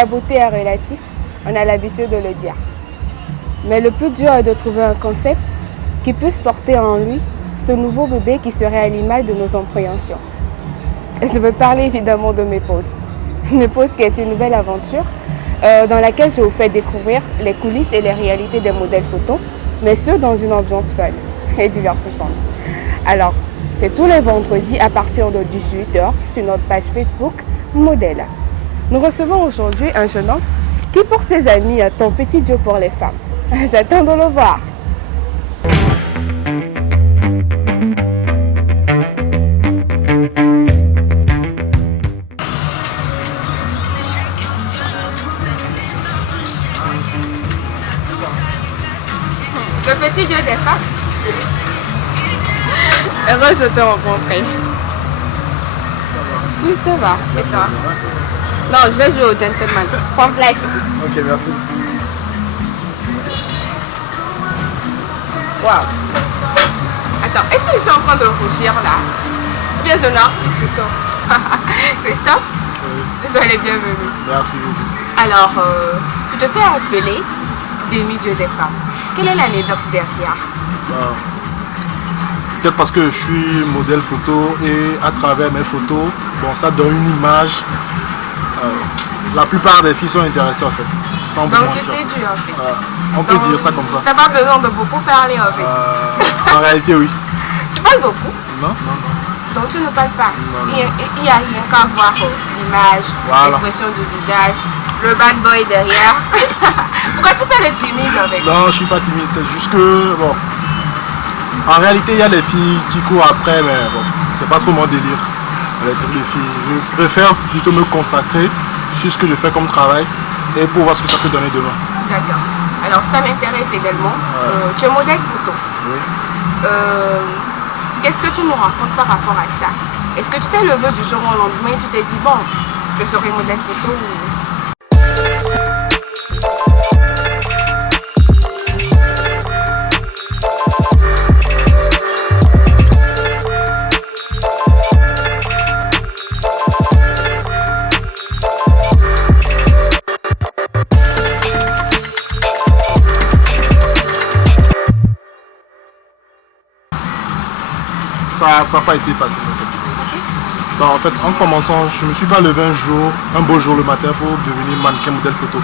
la beauté est relative, on a l'habitude de le dire. Mais le plus dur est de trouver un concept qui puisse porter en lui ce nouveau bébé qui serait à l'image de nos appréhensions. Je veux parler évidemment de Mes Poses. Mes Poses qui est une nouvelle aventure dans laquelle je vous fais découvrir les coulisses et les réalités des modèles photos, mais ce dans une ambiance fun et divertissante. Alors, c'est tous les vendredis à partir de 18h sur notre page Facebook Modèle. Nous recevons aujourd'hui un jeune homme qui pour ses amis a ton petit Dieu pour les femmes. J'attends de le voir. Le petit Dieu des femmes. Heureuse de te rencontrer. Oui, ça va. Et toi? Non, je vais jouer au gentleman. Complexe. Ok, merci. Waouh. Attends, est-ce qu'ils sont en train de rougir là? Ou bien je noircis plutôt. Christophe? Oui. Soyez les bienvenus. Merci beaucoup. Alors, tu te fais appeler demi-dieu des femmes. Quelle est l'anecdote derrière? Peut-être parce que je suis modèle photo et à travers mes photos, bon, ça donne une image. La plupart des filles sont intéressées en fait. Sans Donc tu séduis en fait. On peut dire ça comme ça. T'as pas besoin de beaucoup parler en fait. En réalité, oui. Tu parles beaucoup? Non, non, non. Donc tu ne parles pas. Non, non. Il n'y a rien qu'à voir l'image, Voilà. l'expression du visage, le bad boy derrière. Pourquoi tu fais le timide avec? Non, je suis pas timide. C'est juste que, bon, en réalité, il y a les filles qui courent après, mais bon, c'est pas trop mon délire. Les trucs de filles. Je préfère plutôt me consacrer sur ce que je fais comme travail et pour voir ce que ça peut donner demain. D'accord. Alors ça m'intéresse également. Tu es modèle photo. Oui. Qu'est-ce que tu nous racontes par rapport à ça? Est-ce que tu t'es levé du jour au lendemain et tu t'es dit, bon, je serai modèle photo ou... Ça n'a pas été facile en fait. Donc, en fait, en commençant, je ne me suis pas levé un beau jour le matin pour devenir mannequin modèle photo.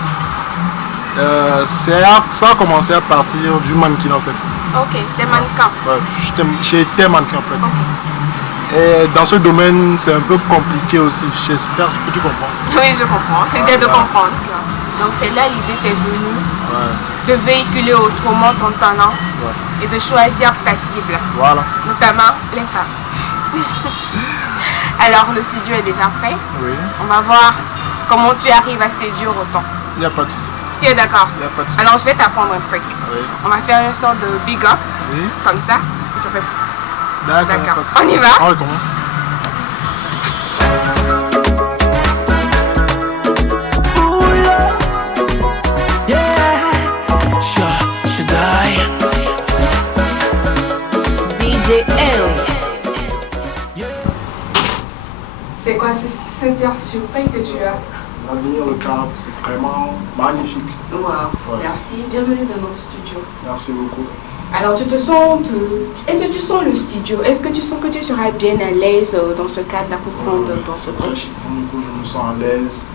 Ça a commencé à partir du mannequin en fait. Ok, des mannequins. Ouais, j'ai été mannequin en fait. Okay. Et dans ce domaine, c'est un peu compliqué aussi. J'espère que tu comprends. Oui, je comprends. C'était de comprendre. Donc c'est là l'idée t'est venue de véhiculer autrement ton talent et de choisir ta cible. Voilà. Notamment les femmes. Alors le studio est déjà prêt. Oui. On va voir comment tu arrives à séduire autant. Il n'y a pas de souci. Tu es d'accord? Il n'y a pas de souci. Alors je vais t'apprendre un truc. Oui. On va faire une sorte de big up. Oui. Comme ça. Je fais... D'accord. On y va? On recommence. C'est quoi ce super surprise que tu as? L'avenir, le cadre, c'est vraiment magnifique. Wow, Ouais. merci. Bienvenue dans notre studio. Merci beaucoup. Alors, tu te sens... Est-ce que tu sens le studio? Est-ce que tu sens que tu seras bien à l'aise dans ce cadre-là pour prendre ton C'est photo? très chic. Donc, du coup, je me sens à l'aise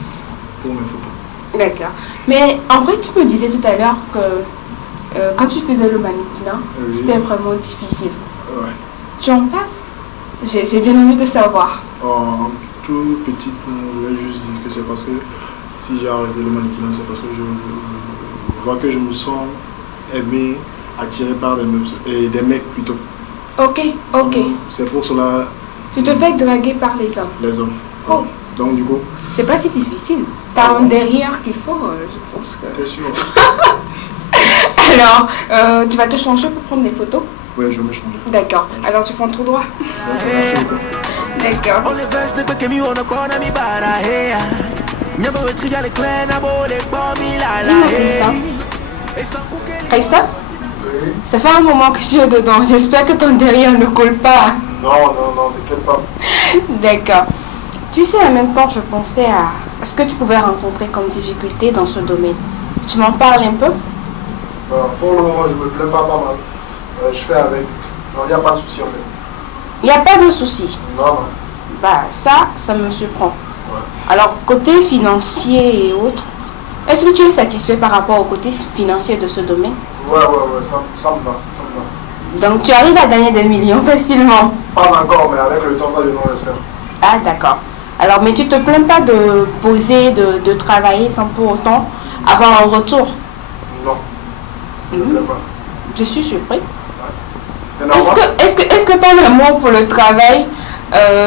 pour mes photos. D'accord. Mais en vrai, tu me disais tout à l'heure que quand tu faisais le mannequinat, Oui. c'était vraiment difficile. Ouais. Tu en parles? J'ai bien envie de savoir. En tout petit, je vais juste dire que c'est parce que si j'ai arrêté le mannequinat, c'est parce que je vois que je me sens aimé, attiré par des mecs plutôt. Ok, ok. C'est pour cela Tu te fais draguer par les hommes. les hommes. Oh. Donc du coup, C'est pas si difficile. T'as un derrière qu'il faut, je pense que... t'es sûr? Alors, tu vas te changer pour prendre des photos? Oui, je vais me changer. D'accord. Alors tu prends tout droit. Merci beaucoup. D'accord. Dis-moi Christophe. Christophe, Oui. ça fait un moment que je suis dedans. J'espère que ton derrière ne coule pas. Non, t'inquiète pas. D'accord. Tu sais, en même temps, je pensais ce que tu pouvais rencontrer comme difficulté dans ce domaine. Tu m'en parles un peu? Pour le moment, je me plains pas mal. Je fais avec. Non, il n'y a pas de souci en fait. Il n'y a pas de souci. Non, non. Bah, ça me surprend. Ouais. Alors, côté financier et autres, est-ce que tu es satisfait par rapport au côté financier de ce domaine? Ouais, ça me va. Donc, tu arrives à gagner des millions facilement? Pas encore, mais avec le temps, ça viendra, j'espère. Ah, d'accord. Alors, mais tu te plains pas de poser, de travailler sans pour autant avoir un retour? Non, je ne plains pas. Je suis surpris. C'est normal. Est-ce que ton amour pour le travail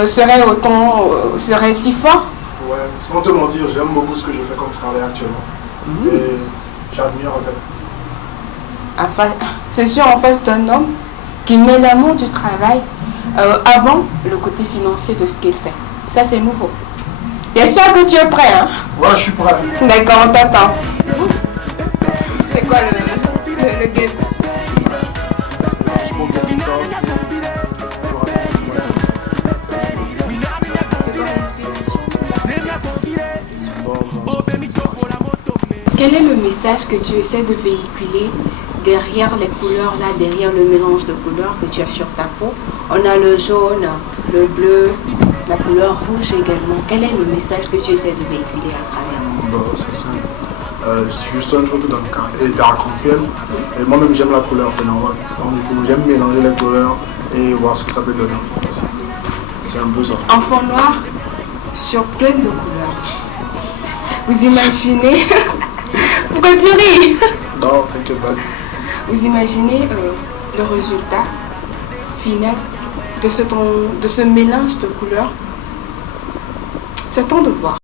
serait si fort? Ouais, sans te mentir, j'aime beaucoup ce que je fais comme travail actuellement. Et j'admire en fait. Enfin, c'est sûr, en fait, c'est un homme qui met l'amour du travail avant le côté financier de ce qu'il fait. Ça, c'est nouveau. J'espère que tu es prêt, hein? Ouais, je suis prêt. D'accord, on t'attend. C'est quoi le game? Quel est le message que tu essaies de véhiculer derrière les couleurs là, derrière le mélange de couleurs que tu as sur ta peau? On a le jaune, le bleu, la couleur rouge également. Quel est le message que tu essaies de véhiculer à travers? C'est simple. C'est juste un truc d'arc-en-ciel. Et moi-même j'aime la couleur, c'est normal. Donc du coup j'aime mélanger les couleurs et voir ce que ça peut donner. C'est un peu ça. En fond noir sur plein de couleurs. Vous imaginez? Pourquoi tu ris? Non, t'inquiète pas. Vous imaginez le résultat final de ce mélange de couleurs? J'attends de voir.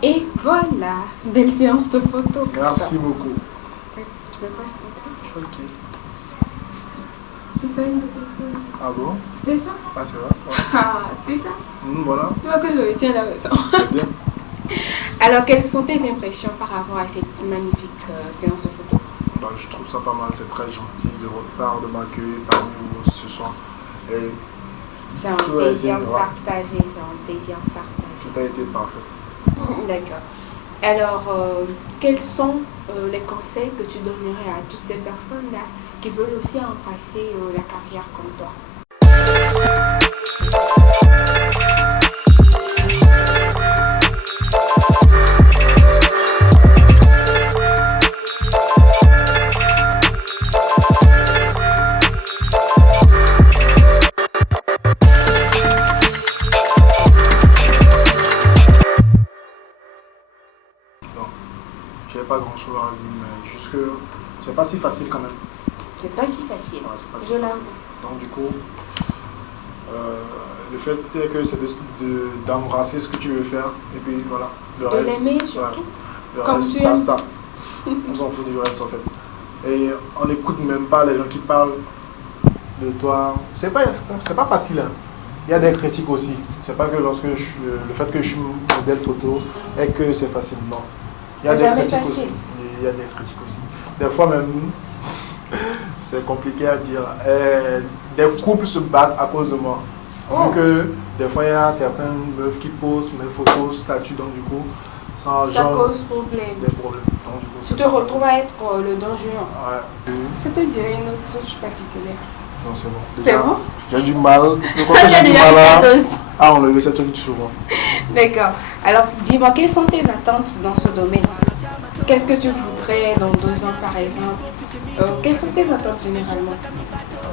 Et voilà, belle séance de photos. Merci beaucoup. Tu me passes ton truc? Ok. Je fais une petite pause. Ah bon? C'était ça? Ah c'est vrai? Ouais. Ah, c'était ça? Voilà. Tu vois que je retiens la raison. C'est bien. Alors, quelles sont tes impressions par rapport à cette magnifique séance de photos? Je trouve ça pas mal, c'est très gentil de votre part de m'accueillir parmi vous ce soir. Et c'est un plaisir partagé, c'est un plaisir partagé. Tout a été parfait. D'accord. Alors, quels sont les conseils que tu donnerais à toutes ces personnes-là qui veulent aussi embrasser la carrière comme toi? J'ai pas grand chose à dire, mais juste que c'est pas si facile quand même. C'est pas si facile. Ouais, c'est pas si facile. Donc du coup, le fait est que c'est d'embrasser ce que tu veux faire et puis voilà. Le de l'aimer surtout. Ouais, le comme reste, tu basta. On s'en fout du reste en fait. Et on n'écoute même pas les gens qui parlent de toi. C'est pas facile. Hein. Il y a des critiques aussi. C'est pas que le fait que je suis modèle photo et que c'est facile. Non. Il y a des critiques aussi. Il y a des critiques aussi. Des fois même, c'est compliqué à dire. Des couples se battent à cause de moi. Vu que des fois il y a certaines meufs qui postent mes photos, statuts, donc du coup, ça cause problème. Des problèmes. Donc, du coup, tu te retrouves à être le don juan. Ouais. Ça te dirait une autre touche particulière? Non, c'est bon. C'est bon? J'ai du mal. J'ai du mal à enlever cette truc souvent. D'accord. Alors, dis-moi, quelles sont tes attentes dans ce domaine? Qu'est-ce que tu voudrais dans 2 ans, par exemple? Quelles sont tes attentes généralement?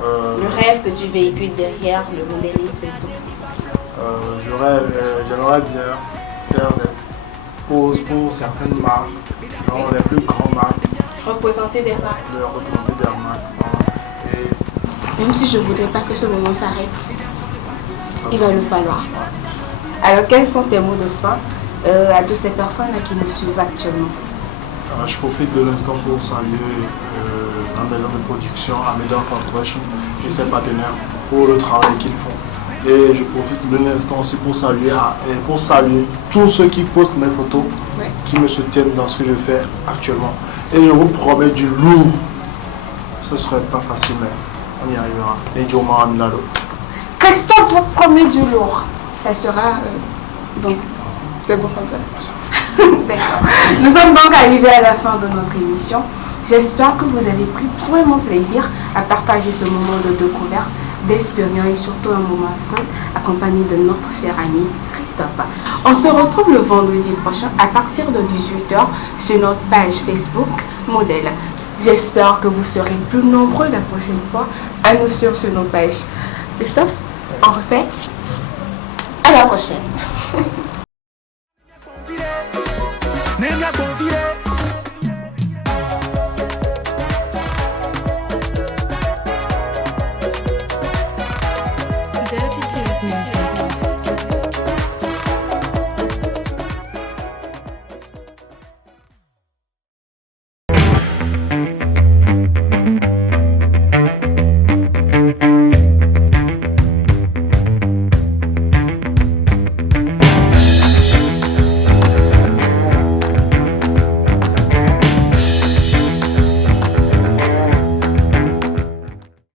Le rêve que tu véhicules derrière le modélisme et tout. J'aimerais bien faire des poses pour certaines marques, genre les plus grandes marques, Représenter des marques. De représenter des marques. Et Même si je ne voudrais pas que ce moment s'arrête, il va le falloir. Alors, quels sont tes mots de fin à toutes ces personnes qui nous suivent actuellement? je profite de l'instant pour saluer la maison de production Amédor Controche et ses partenaires pour le travail qu'ils font. Et je profite de l'instant aussi pour saluer tous ceux qui postent mes photos, qui me soutiennent dans ce que je fais actuellement. Et je vous promets du lourd. Ce serait pas facile, mais on y arrivera. Et Joma Amilado. Christophe vous promet du lourd. Ça sera bon. C'est bon comme ça. D'accord. Nous sommes donc arrivés à la fin de notre émission. J'espère que vous avez pris vraiment plaisir à partager ce moment de découverte, d'expérience et surtout un moment fun accompagné de notre cher ami Christophe. On se retrouve le vendredi prochain à partir de 18h sur notre page Facebook Modèle. J'espère que vous serez plus nombreux la prochaine fois à nous suivre sur nos pages. Christophe, on refait. À la prochaine. Name ya confident.